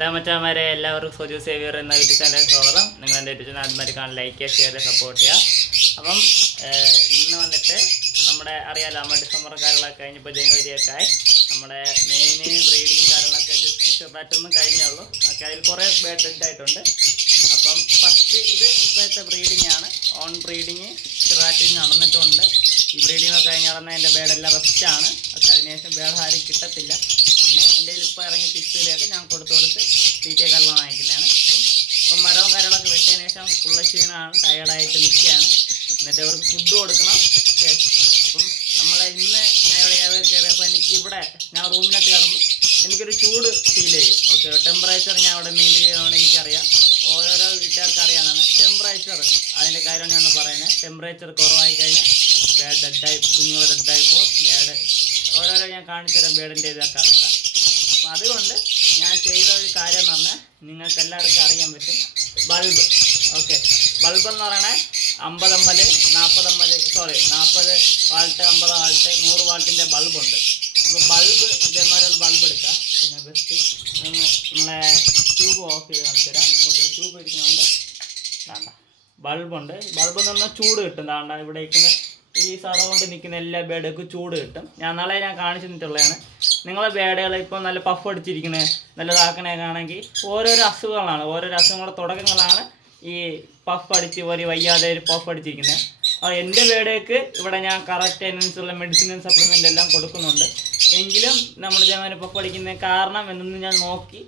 മച്ചാമാരെ എല്ലാവർക്കും സോജു സേവിയർ എന്ന യൂട്യൂബ് ചാനലിൽ സ്വാഗതം. നിങ്ങൾ എന്റെ യൂട്യൂബ് ചാനൽ ആദ്യമായിട്ട് കാണാൻ ലൈക്ക് ചെയ്യുക ഷെയർ ചെയ്യുക. സപ്പോർട്ട് ചെയ്യുക അപ്പം ഇന്ന് വന്നിട്ട് നമ്മുടെ അറിയാലോ നമ്മുടെ ഡിസംബർ കാര്യങ്ങളൊക്കെ കഴിഞ്ഞപ്പോൾ ജനുവരിയൊക്കെ ആയി. നമ്മുടെ മെയിൻ ബ്രീഡിങ് കാര്യങ്ങളൊക്കെ ജസ്റ്റ് ചെറുതായിട്ടൊന്നും കഴിഞ്ഞേ ഉള്ളൂ. ഓക്കെ അതിൽ കുറേ ബേഡ് ആയിട്ടുണ്ട്. അപ്പം ഫസ്റ്റ് ഇത് ഇപ്പോഴത്തെ ബ്രീഡിംഗ് ആണ്. ഓൺ ബ്രീഡിങ് ചെറുതായിട്ട് നടന്നിട്ടുണ്ട്. ഈ ബ്രീഡിംഗ് ഒക്കെ കഴിഞ്ഞ് നടന്ന എന്റെ ബേഡെല്ലാം റെസ്റ്റാണ് പക്ഷെ അതിനുശേഷം ബേഡ് ആരും കിട്ടത്തില്ല. പിന്നെ എന്റെ ഇപ്പോൾ ഇറങ്ങി ഫിക്സിലേക്ക് ഞാൻ കൊടുത്തു കൊടുത്ത് തീറ്റയെ തീറ്റയൊക്കെ വാങ്ങിക്കുന്നതാണ്. അപ്പം ഇപ്പം മരവും കാര്യങ്ങളൊക്കെ വെട്ടിയതിന് ശേഷം ഫുള്ള് ക്ഷീണമാണ് ടയേർഡായിട്ട് നിൽക്കുകയാണ്. എന്നിട്ട് അവർക്ക് ഫുഡ് കൊടുക്കണം. അപ്പം നമ്മൾ ഇന്ന് ഞാൻ ഇവിടെ ഏത് കയറിയപ്പോൾ എനിക്ക് ഇവിടെ ഞാൻ റൂമിനകത്ത് കിടന്നു. എനിക്കൊരു ചൂട് ഫീൽ ചെയ്യും. ഓക്കെ ടെമ്പറേച്ചർ ഞാൻ അവിടെ മെയിന്റെയിൻ എനിക്കറിയാം. ഓരോരോ വീട്ടുകാർക്ക് അറിയാവുന്നതാണ് ടെമ്പറേച്ചർ അതിന്റെ കാര്യമാണ് ഞാൻ പറയുന്നത്. ടെമ്പറേച്ചർ കുറവായി കഴിഞ്ഞാൽ ബേഡ് ഡെഡായി കുഞ്ഞുങ്ങൾ ഡെഡായി പോകും. ബേഡ് ഓരോരോ ഞാൻ കാണിച്ചു തരാം ബേഡിന്റെ ഇതൊക്കെ അവസ്ഥ. അപ്പം അതുകൊണ്ട് ഞാൻ ചെയ്ത ഒരു കാര്യം എന്ന് പറഞ്ഞാൽ നിങ്ങൾക്ക് എല്ലാവർക്കും അറിയാൻ പറ്റും. ബൾബ് ഓക്കെ ബൾബ് എന്ന് പറയണേ അമ്പത് എം നാൽപ്പത് സോറി നാൽപ്പത് വാൾട്ട് അമ്പത് വാൾട്ട് നൂറ് വാൾട്ടിന്റെ ബൾബുണ്ട് അപ്പോൾ ബൾബ് ഇതേമാതിരി ബൾബ് എടുക്കുക പിന്നെ ബെസ്റ്റ് നമ്മളെ ട്യൂബ് ഓഫ് ചെയ്ത് കാണിച്ചു തരാം. ഓക്കെ ട്യൂബ് ഇരിക്കുന്നുണ്ട് വേണ്ട ബൾബുണ്ട്. ബൾബ് എന്ന് പറഞ്ഞാൽ ചൂട് കിട്ടും. താണ്ട ഇവിടെ ഇരിക്കുന്ന ഈ സറ കൊണ്ട് നിൽക്കുന്ന എല്ലാ ബേഡുകൾക്കും ചൂട് കിട്ടും. ഞാൻ നാളെ ഞാൻ കാണിച്ചു തന്നിട്ടുള്ളതാണ്. നിങ്ങളെ ബേഡുകൾ ഇപ്പോൾ നല്ല പഫ് അടിച്ചിരിക്കുന്നത് നല്ലതാക്കണേക്കാണെങ്കിൽ ഓരോരോ അസുഖങ്ങളാണ്. ഓരോരോ അസുഖങ്ങളുടെ തുടക്കങ്ങളാണ് ഈ പഫ് അടിച്ച് ഒരു വയ്യാതെ ഒരു പഫ് അടിച്ചിരിക്കുന്നത്. അപ്പോൾ എന്റെ ബേഡേക്ക് ഇവിടെ ഞാൻ കറക്റ്റ് അതിനനുസരിച്ചുള്ള മെഡിസിനും സപ്ലിമെന്റ് എല്ലാം കൊടുക്കുന്നുണ്ട്. എങ്കിലും നമ്മൾ ഇതേമാതിരി പഫ് അടിക്കുന്ന കാരണം എന്നൊന്ന് ഞാൻ നോക്കി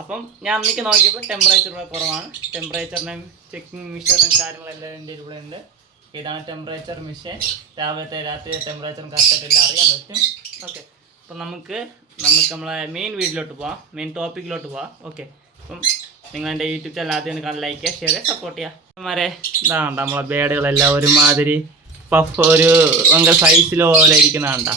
അപ്പം ഞാൻ അന്നേക്ക് നോക്കിയപ്പോൾ ടെമ്പറേച്ചർ ഇവിടെ കുറവാണ്. ടെമ്പറേച്ചറിനെ ചെക്കിങ് മിഷറും കാര്യങ്ങളെല്ലാം എന്റെ ഇവിടെ ഉണ്ട്. ഇതാണ് ടെമ്പറേച്ചർ മിഷൻ രാവിലത്തെ രാത്രി ടെമ്പറേച്ചർ കറക്റ്റായിട്ട് എല്ലാം അറിയാൻ പറ്റും. ഓക്കെ അപ്പം നമുക്ക് നമുക്ക് നമ്മളെ മെയിൻ വീട്ടിലോട്ട് പോവാം. മെയിൻ ടോപ്പിക്കിലോട്ട് പോവാം. ഓക്കെ അപ്പം നിങ്ങൾ എന്റെ യൂട്യൂബ് ചാനൽ ആദ്യം കാണാൻ ലൈക്ക് ചെയ്യുക ഷെയർ ചെയ്യുക സപ്പോർട്ട് ചെയ്യുക. മാരെ ഇതാണ് നമ്മളെ ബേഡുകളെല്ലാം ഒരുമാതിരി പഫ് ഒരു ഭയങ്കര സൈസിൽ പോലെ ഇരിക്കുന്നതാണ്ടാ.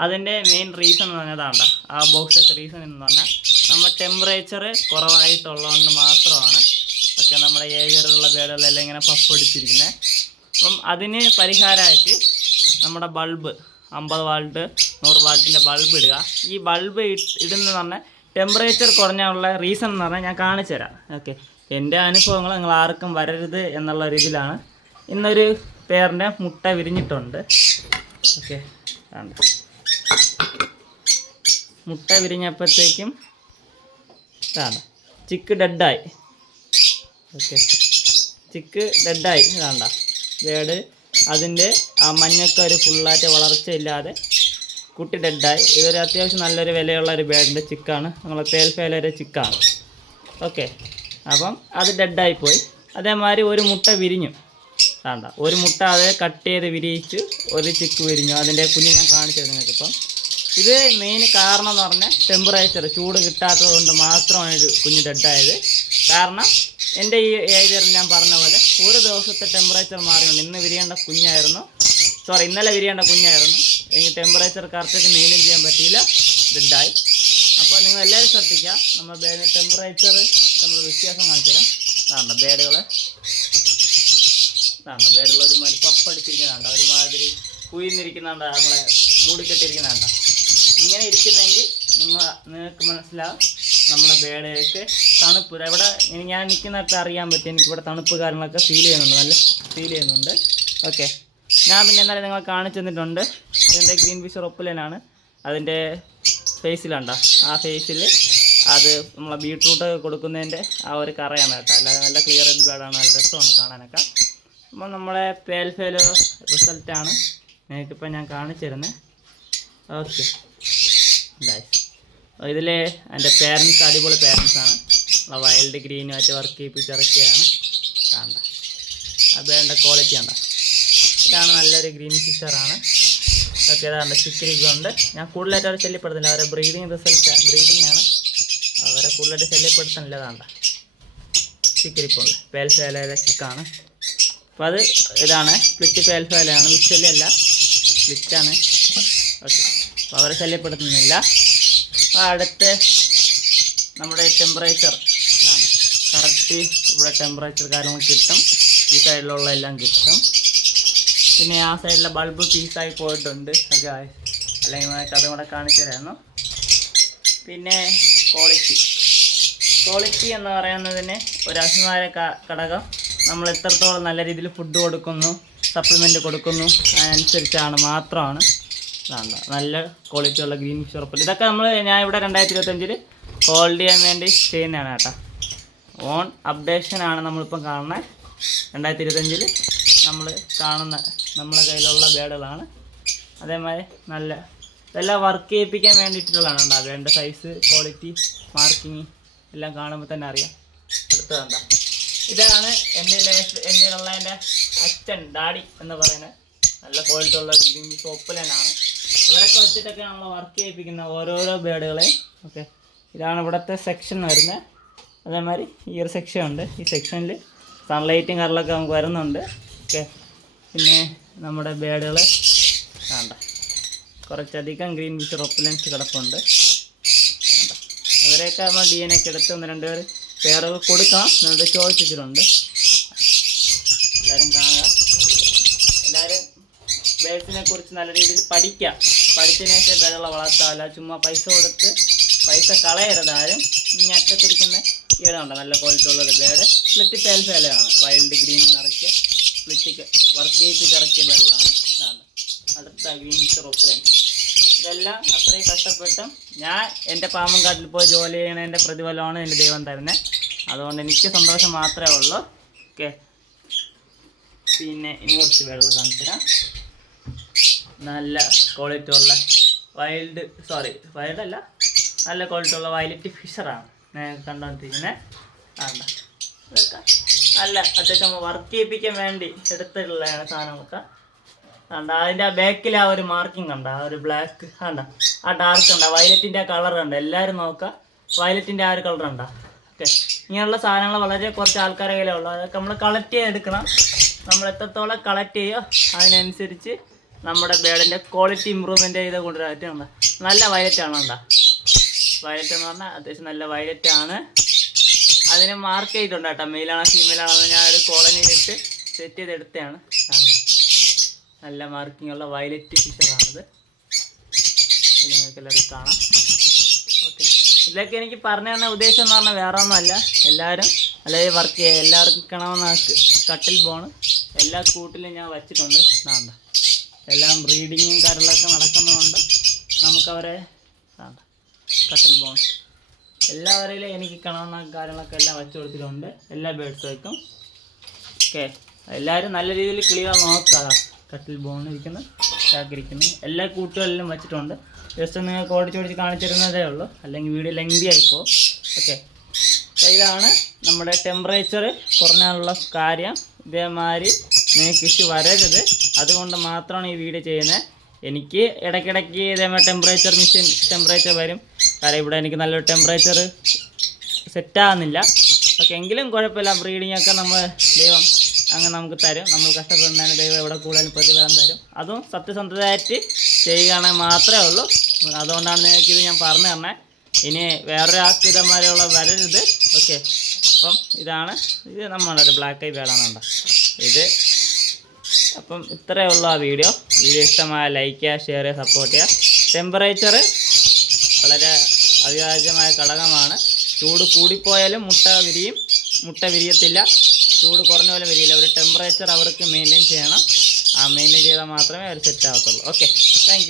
അതിന്റെ മെയിൻ റീസൺ എന്ന് പറഞ്ഞതാണ്ട ആ ബോക്സൊക്കെ റീസൺ എന്ന് പറഞ്ഞാൽ നമ്മൾ ടെമ്പറേച്ചർ കുറവായിട്ടുള്ളതുകൊണ്ട് മാത്രമാണ് ഒക്കെ നമ്മുടെ ഏരിയയിലുള്ള ബേഡുകളെല്ലാം ഇങ്ങനെ പഫ് അടിച്ചിരിക്കുന്നത് അപ്പം അതിന് പരിഹാരമായിട്ട് നമ്മുടെ ബൾബ് അമ്പത് വാൾട്ട് നൂറ് വാൾട്ടിന്റെ ബൾബ് ഇടുക. ഈ ബൾബ് ഇടുന്നതെന്ന് പറഞ്ഞാൽ ടെമ്പറേച്ചർ കുറഞ്ഞുള്ള റീസൺ എന്ന് പറഞ്ഞാൽ ഞാൻ കാണിച്ചു തരാം. ഓക്കെ എന്റെ അനുഭവങ്ങൾ നിങ്ങൾ ആർക്കും വരരുത് എന്നുള്ള രീതിയിലാണ്. ഇന്നൊരു പേരിന്റെ മുട്ട വിരിഞ്ഞിട്ടുണ്ട്. ഓക്കെ മുട്ട വിരിഞ്ഞപ്പോഴത്തേക്കും ഇതാണ്. ചിക്ക് ഡെഡായി ഓക്കെ ചിക്ക് ഡെഡായി ഇതാണ്ട. വേട് അതിന്റെ ആ മഞ്ഞക്കരു ഫുള്ളായിട്ട് വളർച്ചയില്ലാതെ കുട്ടി ഡെഡായി ഇതൊരു അത്യാവശ്യം നല്ലൊരു വിലയുള്ള ഒരു ബേഡിന്റെ ചിക്കാണ്. നമ്മളെ തേൽഫേലൊരു ചിക്കാണ്. ഓക്കെ അപ്പം അത് ഡെഡായി പോയി. അതേമാതിരി ഒരു മുട്ട വിരിഞ്ഞു. വേണ്ട ഒരു മുട്ട അത് കട്ട് ചെയ്ത് വിരിയിച്ച് ഒരു ചിക്ക് വിരിഞ്ഞു. അതിന്റെ കുഞ്ഞ് ഞാൻ കാണിച്ചു നിങ്ങൾക്ക് നിങ്ങൾക്കിപ്പം. ഇത് മെയിൻ കാരണം എന്ന് പറഞ്ഞാൽ ടെമ്പറേച്ചർ ചൂട് കിട്ടാത്തത് കൊണ്ട് മാത്രമാണ് ഇത് കുഞ്ഞ് ഡെഡായത് കാരണം എന്റെ ഈ ഏജറിൽ ഞാൻ പറഞ്ഞ പോലെ ഒരു ദിവസത്തെ ടെമ്പറേച്ചർ മാറിയുണ്ട് ഇന്ന് വിരിയേണ്ട കുഞ്ഞായിരുന്നു. സോറി ഇന്നലെ വിരിയേണ്ട കുഞ്ഞായിരുന്നു. എനിക്ക് ടെമ്പറേച്ചർ കറക്റ്റായിട്ട് മെയിന്റെയിൻ ചെയ്യാൻ പറ്റിയില്ല. ഡെഡായി അപ്പോൾ നിങ്ങൾ എല്ലാവരും ശ്രദ്ധിക്കുക. നമ്മൾ ബേഡ് ടെമ്പറേച്ചർ നമ്മൾ വ്യത്യാസം കാണിച്ചുതരാം. കാണണ്ട ബേഡുകൾ ഇതാണ് ബേഡുകൾ ഒരുമാതിരി പപ്പടിച്ചിരിക്കുന്നുണ്ട്. ഒരുമാതിരി കുയിന്നിരിക്കുന്നുണ്ട്. നമ്മളെ മൂടിക്കെട്ടിരിക്കുന്നുണ്ട്. ഇങ്ങനെ ഇരിക്കുന്നെങ്കിൽ നിങ്ങൾ നിങ്ങൾക്ക് മനസ്സിലാവും നമ്മുടെ ബേഡേക്ക് തണുപ്പ്. ഇവിടെ ഇനി ഞാൻ നിൽക്കുന്നിടത്ത് അറിയാൻ പറ്റും. എനിക്കിവിടെ തണുപ്പ് കാര്യങ്ങളൊക്കെ ഫീൽ ചെയ്യുന്നുണ്ട്. നല്ല ഫീൽ ചെയ്യുന്നുണ്ട്. ഓക്കെ ഞാൻ പിന്നെ എന്നാലും നിങ്ങൾ കാണിച്ചു തന്നിട്ടുണ്ട്. ഇതിന്റെ ഗ്രീൻ ഫിഷ് ഒപ്പുലനാണ് അതിന്റെ ഫേസിലുണ്ടോ ആ ഫേസിൽ അത് നമ്മളെ ബീട്രൂട്ട് കൊടുക്കുന്നതിന്റെ ആ ഒരു കറയാണ് കേട്ടോ. അല്ലാതെ നല്ല ക്ലിയർ ബേഡാണ് നല്ല രസമാണ് കാണാനൊക്കെ. അപ്പം നമ്മളെ പേൽഫേലോ റിസൾട്ടാണ് നിങ്ങൾക്കിപ്പോൾ ഞാൻ കാണിച്ചു ഓക്കെ. ഇതിൽ എന്റെ പേരൻസ് അടിപൊളി പേരൻസ് ആണ്. നമ്മളെ വൈൽഡ് ഗ്രീനുമായിട്ട് വർക്ക് ചെയ്യിപ്പിച്ചിറക്കിയാണ് കാണണ്ട അത് എന്റെ ക്വാളിറ്റി ഉണ്ട് ഇതാണ് നല്ലൊരു ഗ്രീൻ ഫിഷറാണ് ഓക്കെ അതാണ് ചിക്കിരിക്കുന്നുണ്ട് ഞാൻ കൂടുതലായിട്ട് അവരെ ശല്യപ്പെടുത്തില്ല അവരെ ബ്രീതിങ് റിസൾട്ട് ബ്രീതിങ് ആണ്. അവരെ കൂടുതലായിട്ട് ശല്യപ്പെടുത്തുന്നില്ല അതാണ്ട ചിക്കിരിപ്പുണ്ട്. പേൽഫേലയുടെ ചിക്കാണ്. അപ്പോൾ അത് ഇതാണ്. സ്പ്ലിറ്റ് പേൽഫേലയാണ് വിശ്വലല്ല സ്പ്ലിറ്റാണ് ഓക്കെ അപ്പോൾ അവരെ ശല്യപ്പെടുത്തുന്നില്ല. അടുത്ത് നമ്മുടെ ടെമ്പറേച്ചർ കറക്റ്റ് ഇവിടെ ടെമ്പറേച്ചർ കാര്യങ്ങൾ കിട്ടും. ഈ സൈഡിലുള്ള എല്ലാം കിട്ടും. പിന്നെ ആ സൈഡിലെ ബൾബ് പീസായി പോയിട്ടുണ്ട്. ഒക്കെ അല്ലെങ്കിൽ അതും കൂടെ കാണിച്ചു തരായിരുന്നു പിന്നെ ക്വാളിറ്റി ക്വാളിറ്റി എന്ന് പറയുന്നതിന് ഒരു അഭിമാന ഘടകം. നമ്മൾ എത്രത്തോളം നല്ല രീതിയിൽ ഫുഡ് കൊടുക്കുന്നു സപ്ലിമെന്റ് കൊടുക്കുന്നു അതിനനുസരിച്ചാണ് മാത്രമാണ്. നല്ല ക്വാളിറ്റിയുള്ള ഗ്രീൻ ഫിഷ് ഇതൊക്കെ നമ്മൾ ഞാൻ ഇവിടെ രണ്ടായിരത്തി ഇരുപത്തഞ്ചിൽ ഹോൾഡ് ചെയ്യാൻ വേണ്ടി ചെയ്യുന്നതാണ് കേട്ടോ. ഓൺ അപ്ഡേഷനാണ് നമ്മളിപ്പം കാണുന്നത് രണ്ടായിരത്തി ഇരുപത്തഞ്ചിൽ നമ്മൾ കാണുന്ന നമ്മളെ കയ്യിലുള്ള ബേഡുകളാണ് അതേമാതിരി നല്ല ഇതെല്ലാം വർക്ക് ചെയ്യിപ്പിക്കാൻ വേണ്ടിയിട്ടുള്ളതാണ് കേട്ടോ. വേണ്ട സൈസ് ക്വാളിറ്റി മാർക്കിങ് എല്ലാം കാണുമ്പോൾ തന്നെ അറിയാം. അടുത്തത് കണ്ട ഇതാണ് എന്റെ എന്റെ ഉള്ള എന്റെ അച്ഛൻ ഡാഡി എന്ന് പറയുന്നത് നല്ല ക്വാളിറ്റി ഉള്ള ഗ്രീൻ സോപ്പിലനാണ് ഇവരൊക്കെ വെച്ചിട്ടൊക്കെ നമ്മൾ വർക്ക് ചെയ്യിപ്പിക്കുന്ന ഓരോരോ ബേഡുകളെ ഓക്കെ ഇതാണ് ഇവിടുത്തെ സെക്ഷൻ വരുന്നത് അതേമാതിരി ഈ ഒരു സെക്ഷൻ ഉണ്ട്. ഈ സെക്ഷനിൽ സൺലൈറ്റും കറലൊക്കെ നമുക്ക് വരുന്നുണ്ട്. ഓക്കെ പിന്നെ നമ്മുടെ ബേഡുകൾ വേണ്ട കുറച്ചധികം ഗ്രീൻ വിച്ച് റൊപ്പലൻസ് കിടപ്പുണ്ട്. ഇവരെയൊക്കെ നമ്മൾ ഡി എൻ ഒക്കെ എടുത്ത് ഒന്ന് രണ്ട് പേര് പേറുകൾ കൊടുക്കാം എന്നിട്ട് ചോദിച്ചിട്ടുണ്ട് എല്ലാവരും കാണുക എല്ലാവരും ബേഡ്സിനെ കുറിച്ച് നല്ല രീതിയിൽ പഠിക്കാം. പഠിച്ചതിന് ശേഷം വളർത്താമല്ല. ചുമ്മാ പൈസ കൊടുത്ത് പൈസ കളയരുത് ആരും. ഇനി അറ്റത്തിരിക്കുന്ന ഈടുണ്ട് നല്ല ക്വാളിറ്റി ഉള്ള വേറെ സ്പ്ലിറ്റ് പേൽ ഫേലയാണ് വൈൽഡ് ഗ്രീൻ നിറയ്ക്കുക സ്പ്ലിറ്റ് വർക്ക് ചെയ്ത് ഇറക്കിയ വെള്ളമാണ് ഇതാണ്. അടുത്ത ഗ്രീൻ റോപ്പലൻ ഇതെല്ലാം അത്രയും കഷ്ടപ്പെട്ടും ഞാൻ എന്റെ പാമ്പും കാട്ടിൽ പോയി ജോലി ചെയ്യണതിന്റെ പ്രതിഫലമാണ് എന്റെ ദൈവം തരുന്നത് അതുകൊണ്ട് എനിക്ക് സന്തോഷം മാത്രമേ ഉള്ളൂ. ഓക്കെ പിന്നെ ഇനി കുറച്ച് വെള്ളം കാണിച്ചു തരാം നല്ല ക്വാളിറ്റി ഉള്ള വൈൽഡ് സോറി വൈൽഡ് അല്ല. നല്ല ക്വാളിറ്റി ഉള്ള വയലറ്റ് ഫിഷറാണ് കണ്ടുകൊണ്ടിരിക്കുന്നത് ആണ്ട ഇതൊക്കെ നല്ല അത്യാവശ്യം വർക്ക് ചെയ്യിപ്പിക്കാൻ വേണ്ടി എടുത്തിട്ടുള്ളതാണ് സാധനങ്ങളൊക്കെ. കണ്ട? അതിന്റെ ആ ബാക്കിൽ ആ ഒരു മാർക്കിംഗ് കണ്ട? ആ ഒരു ബ്ലാക്ക് കണ്ട? ആ ഡാർക്ക് കണ്ട? വയലറ്റിന്റെ ആ കളർ കണ്ട? എല്ലാവരും നോക്കുക വയലറ്റിന്റെ ആ ഒരു കളർ കണ്ട? ഓക്കെ. ഇങ്ങനെയുള്ള സാധനങ്ങൾ വളരെ കുറച്ച് ആൾക്കാരെ കയ്യിലുള്ളൂ അതൊക്കെ നമ്മൾ കളക്ട് ചെയ്തെടുക്കണം. നമ്മൾ എത്രത്തോളം കളക്ട് ചെയ്യുമോ അതിനനുസരിച്ച് നമ്മുടെ ബേഡിന്റെ ക്വാളിറ്റി ഇമ്പ്രൂവ്മെന്റ് ചെയ്ത് കൊണ്ടുവരാറ്റുണ്ട് നല്ല വയലറ്റാണ് ഉണ്ടാ വയലറ്റ് എന്ന് പറഞ്ഞാൽ അത്യാവശ്യം നല്ല വയലറ്റ് ആണ് അതിന് മാർക്ക് ചെയ്തിട്ടുണ്ട് കേട്ടോ. മെയിലാണോ ഫീമെയിലാണോ എന്ന് ഞാൻ ഒരു കോളനിയിലിട്ട് സെറ്റ് ചെയ്തെടുത്തതാണ്. കണ്ട? നല്ല മാർക്കിംഗ് ഉള്ള വയലറ്റ് ഫിഷറാണിത് നിങ്ങൾക്ക് എല്ലാവരും കാണാം. ഓക്കെ ഇതിലൊക്കെ എനിക്ക് പറഞ്ഞു തന്ന ഉദ്ദേശം എന്ന് പറഞ്ഞാൽ വേറെ ഒന്നുമല്ല എല്ലാവരും അല്ലെങ്കിൽ വർക്ക് ചെയ്യുക എല്ലാവർക്കും കിണമെന്ന കട്ടിൽ ബോണ് എല്ലാ കൂട്ടിലും ഞാൻ വച്ചിട്ടുണ്ട്. വേണ്ട എല്ലാം ബ്രീഡിങ്ങും കാര്യങ്ങളൊക്കെ നടക്കുന്നതുകൊണ്ട് നമുക്കവരെ കട്ടിൽ ബോൺ എല്ലാവരെയും എനിക്ക് കാണാവുന്ന കാര്യങ്ങളൊക്കെ എല്ലാം വെച്ചു കൊടുത്തിട്ടുണ്ട്. എല്ലാ ബേഡ്സേക്കും ഓക്കെ എല്ലാവരും നല്ല രീതിയിൽ ക്ലിയർ നോക്കുക കട്ടിൽ ബോൺ ഇരിക്കുന്നു ചാക്കിരിക്കുന്നു എല്ലാ കൂട്ടുകളിലും വെച്ചിട്ടുണ്ട്. ജസ്റ്റ് നിങ്ങൾക്ക് ഓടിച്ച് ഓടിച്ച് കാണിച്ചിരുന്നതേ ഉള്ളൂ. അല്ലെങ്കിൽ വീഡിയോ ലെങ്തി ആയിപ്പോൾ ഓക്കെ ഇതാണ് നമ്മുടെ ടെമ്പറേച്ചർ കുറഞ്ഞാലുള്ള കാര്യം. ഇതേമാതിരി നിങ്ങൾക്ക് ഇഷ്യൂ വരരുത്. അതുകൊണ്ട് മാത്രമാണ് ഈ വീഡിയോ ചെയ്യുന്നത്. എനിക്ക് ഇടയ്ക്കിടയ്ക്ക് ഇതേമാതിരി ടെമ്പറേച്ചർ മിഷൻ ടെമ്പറേച്ചർ വരും. കാരണം ഇവിടെ എനിക്ക് നല്ലൊരു ടെമ്പറേച്ചർ സെറ്റാകുന്നില്ല ഓക്കെ എങ്കിലും കുഴപ്പമില്ല. ബ്രീഡിംഗ് ഒക്കെ നമ്മൾ ദൈവം അങ്ങനെ നമുക്ക് തരും. നമ്മൾ കഷ്ടപ്പെടുന്നതിന് ദൈവം ഇവിടെ കൂടുതലും പ്രതിഫലം തരും. അതും സത്യസന്ധതയായിട്ട് ചെയ്യുകയാണെങ്കിൽ മാത്രമേ ഉള്ളൂ. അതുകൊണ്ടാണ് നിങ്ങൾക്ക് ഇത് ഞാൻ പറഞ്ഞു തന്നേ ഇനി വേറൊരാൾക്ക് ഇതേമാതിരിയുള്ള വരരുത്. ഓക്കെ അപ്പം ഇതാണ് ഇത് നമ്മളൊരു ബ്ലാക്ക് ഐ വേളാണ് ഇത് അപ്പം ഇത്രയേ ഉള്ളൂ ആ വീഡിയോ. വീഡിയോ ഇഷ്ടമായ ലൈക്ക് ചെയ്യുക ഷെയർ ചെയ്യുക സപ്പോർട്ട് ചെയ്യുക. ടെമ്പറേച്ചർ വളരെ അവിഭാജ്യമായ ഘടകമാണ്. ചൂട് കൂടിപ്പോയാലും മുട്ട വിരിയും. മുട്ട വിരിയത്തില്ല. ചൂട് കുറഞ്ഞ പോലെ വിരിയില്ല. ഒരു ടെമ്പറേച്ചർ അവർക്ക് മെയിന്റെയിൻ ചെയ്യണം. ആ മെയിന്റെയിൻ ചെയ്താൽ മാത്രമേ അവർ സെറ്റ് ആകത്തുള്ളൂ ഓക്കെ താങ്ക്